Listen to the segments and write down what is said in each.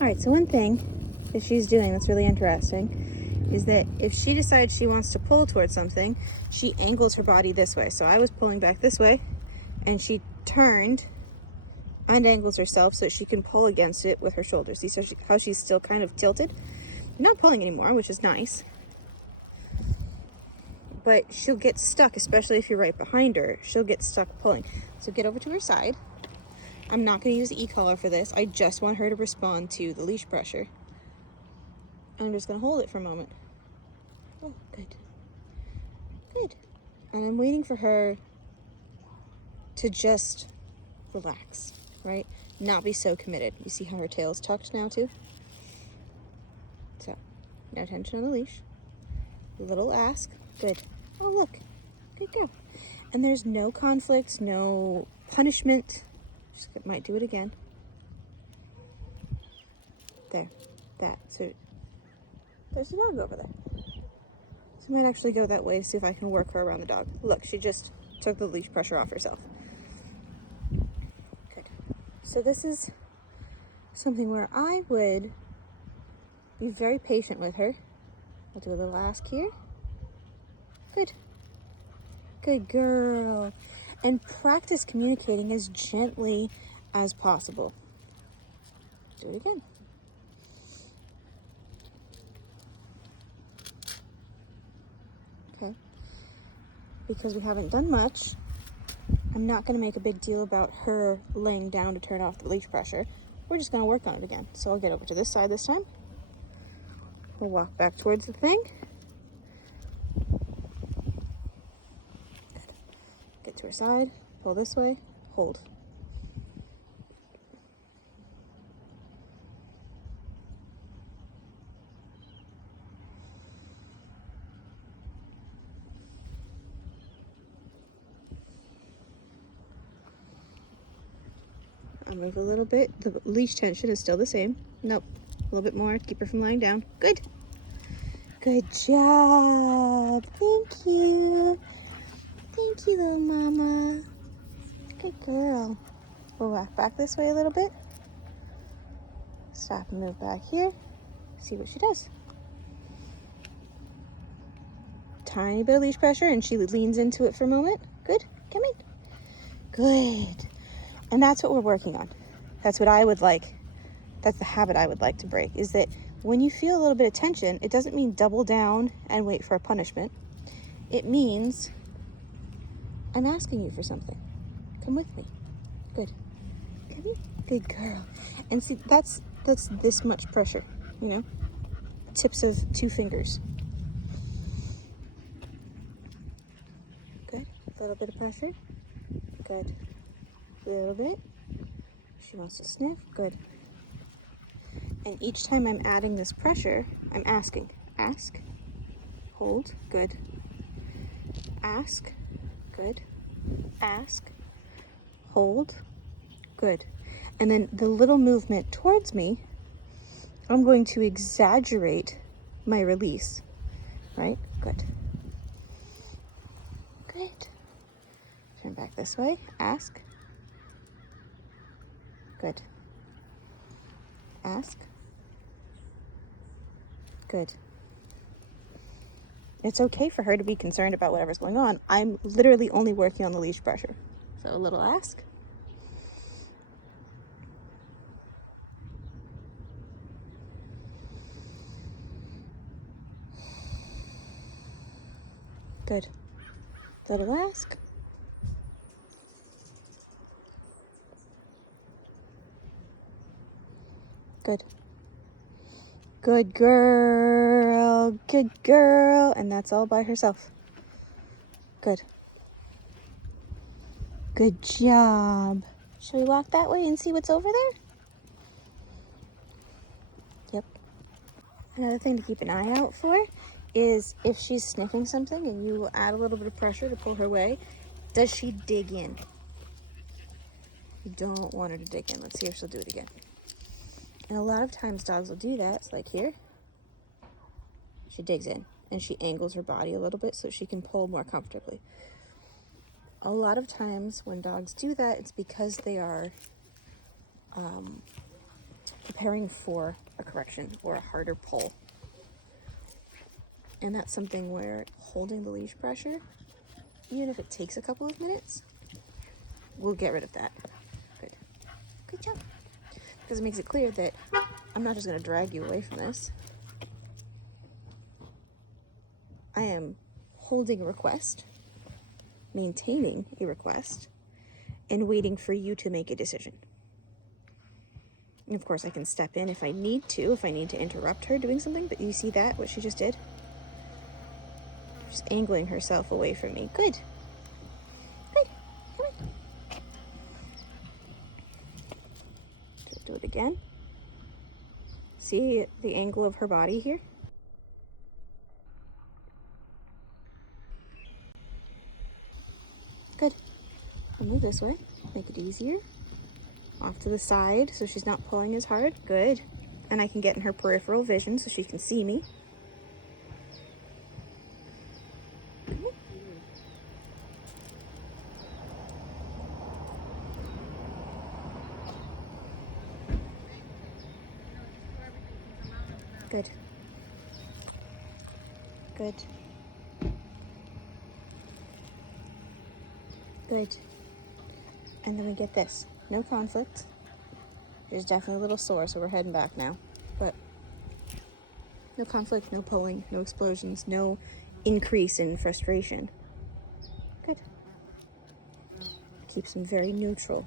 All right, so one thing that she's doing that's really interesting is that if she decides she wants to pull towards something, she angles her body this way. So I was pulling back this way, and she turned and angles herself so she can pull against it with her shoulders. See how she's still kind of tilted? Not pulling anymore, which is nice. But she'll get stuck, especially if you're right behind her. She'll get stuck pulling. So get over to her side. I'm not going to use the e-collar for this. I just want her to respond to the leash pressure. I'm just going to hold it for a moment. Oh, good. Good. And I'm waiting for her to just relax, right? Not be so committed. You see how her tail's tucked now too? So, no tension on the leash. Little ask. Good. Oh, look. Good girl. And there's no conflict, no punishment. Just might do it again. There. That. So, there's a dog over there. So I might actually go that way to see if I can work her around the dog. Look, she just took the leash pressure off herself. Good. So this is something where I would be very patient with her. I'll do a little ask here. Good. Good girl. And practice communicating as gently as possible. Do it again. Okay. Because we haven't done much, I'm not going to make a big deal about her laying down to turn off the leash pressure. We're just going to work on it again. So I'll get over to this side this time. We'll walk back towards the thing. Good. Get to her side, pull this way, hold. I'll move a little bit. The leash tension is still the same. Nope. A little bit more. Keep her from lying down. Good. Good job. Thank you. Thank you, little mama. Good girl. We'll walk back this way a little bit. Stop and move back here. See what she does. Tiny bit of leash pressure, and she leans into it for a moment. Good. Come in. Good. And that's what we're working on. That's what I would like. That's the habit I would like to break, is that when you feel a little bit of tension, it doesn't mean double down and wait for a punishment. It means I'm asking you for something. Come with me. Good. Come here. Good girl. And see, that's this much pressure, you know? Tips of 2 fingers. Good. A little bit of pressure. Good. A little bit. She wants to sniff. Good. And each time I'm adding this pressure, I'm asking. Ask. Hold. Good. Ask. Good. Ask. Hold. Good. And then the little movement towards me, I'm going to exaggerate my release. Right? Good. Good. Turn back this way. Ask. Good. Ask. Good. It's okay for her to be concerned about whatever's going on. I'm literally only working on the leash pressure. So a little ask. Good. Little ask. Good. Good girl. Good girl. And that's all by herself. Good. Good job. Shall we walk that way and see what's over there? Yep. Another thing to keep an eye out for is if she's sniffing something and you will add a little bit of pressure to pull her away, does she dig in? You don't want her to dig in. Let's see if she'll do it again. And a lot of times dogs will do that. It's like here. She digs in and she angles her body a little bit so she can pull more comfortably. A lot of times when dogs do that, it's because they are preparing for a correction or a harder pull. And that's something where holding the leash pressure, even if it takes a couple of minutes, we'll get rid of that. Good. Good job. Because it makes it clear that I'm not just going to drag you away from this. I am holding a request, maintaining a request, and waiting for you to make a decision. And of course, I can step in if I need to interrupt her doing something, but you see that, what she just did? She's angling herself away from me. Good. Good. Come on. Do it again. See the angle of her body here? Good. I'll move this way. Make it easier. Off to the side so she's not pulling as hard. Good. And I can get in her peripheral vision so she can see me. Good. Good. Good. And then we get this. No conflict. She's definitely a little sore, so we're heading back now. But no conflict, no pulling, no explosions, no increase in frustration. Good. Keeps them very neutral.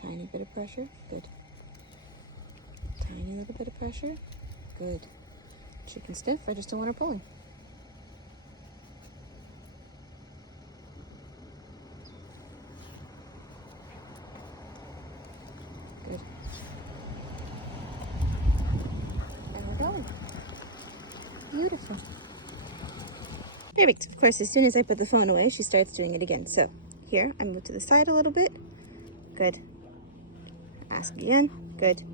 Tiny bit of pressure. Good. Tiny little bit of pressure. Good. She can sniff. I just don't want her pulling. Good. And we're going. Beautiful. Perfect. Of course, as soon as I put the phone away, she starts doing it again. So here, I move to the side a little bit. Good. Ask again. Good.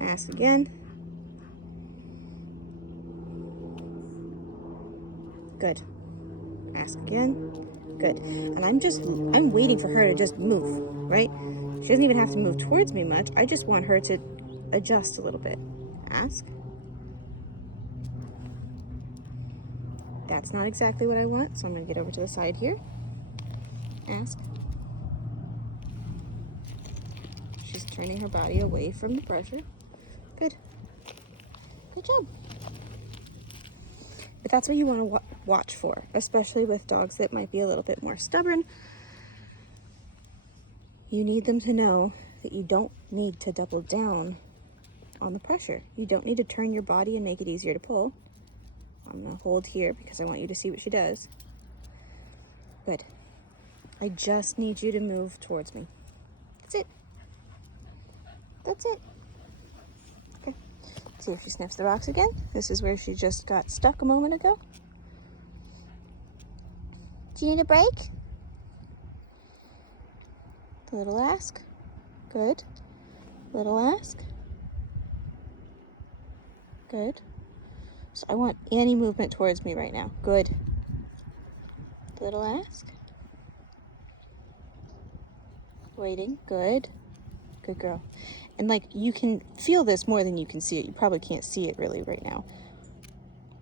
Ask again. Good. Ask again. Good. And I'm waiting for her to just move, right? She doesn't even have to move towards me much. I just want her to adjust a little bit. Ask. That's not exactly what I want, so I'm going to get over to the side here. Ask. She's turning her body away from the pressure. Good. Good job. But that's what you want to watch for, especially with dogs that might be a little bit more stubborn. You need them to know that you don't need to double down on the pressure. You don't need to turn your body and make it easier to pull. I'm going to hold here because I want you to see what she does. Good. I just need you to move towards me. That's it. That's it. Okay. See if she sniffs the rocks again. This is where she just got stuck a moment ago. Do you need a break? Little ask. Good. Little ask. Good. So I want any movement towards me right now. Good. Little ask. Waiting. Good. Good girl. And like, you can feel this more than you can see it. You probably can't see it really right now.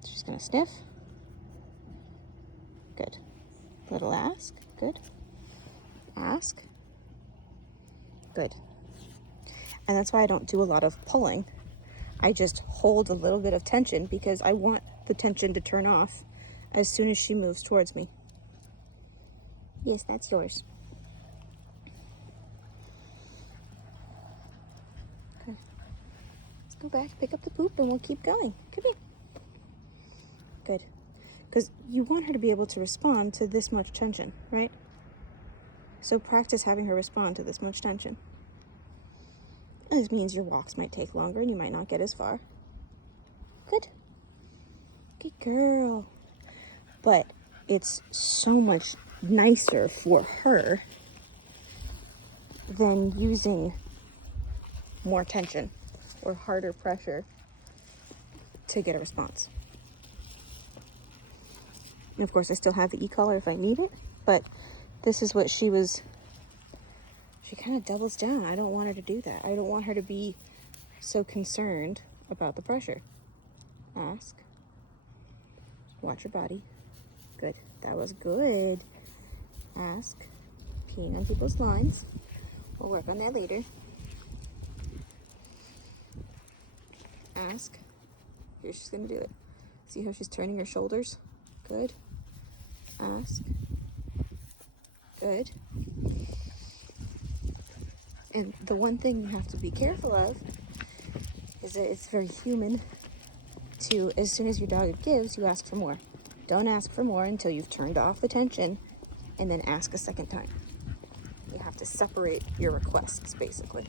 She's gonna sniff. Good. Little ask. Good. Ask. Good. And that's why I don't do a lot of pulling. I just hold a little bit of tension because I want the tension to turn off as soon as she moves towards me. Yes, that's yours. Okay. Let's go back, pick up the poop, and we'll keep going. Come here. Good. Because you want her to be able to respond to this much tension, right? So practice having her respond to this much tension. This means your walks might take longer and you might not get as far. Good. Good girl. But it's so much nicer for her than using more tension or harder pressure to get a response. And of course, I still have the e-collar if I need it, but this is what she kind of doubles down. I don't want her to do that. I don't want her to be so concerned about the pressure. Ask. Watch your body. Good. That was good. Ask. Peeing on people's lines. We'll work on that later. Ask. Here she's going to do it. See how she's turning her shoulders? Good. Ask. Good. And the one thing you have to be careful of is that it's very human to, as soon as your dog gives, you ask for more. Don't ask for more until you've turned off the tension, and then ask a second time. You have to separate your requests, basically.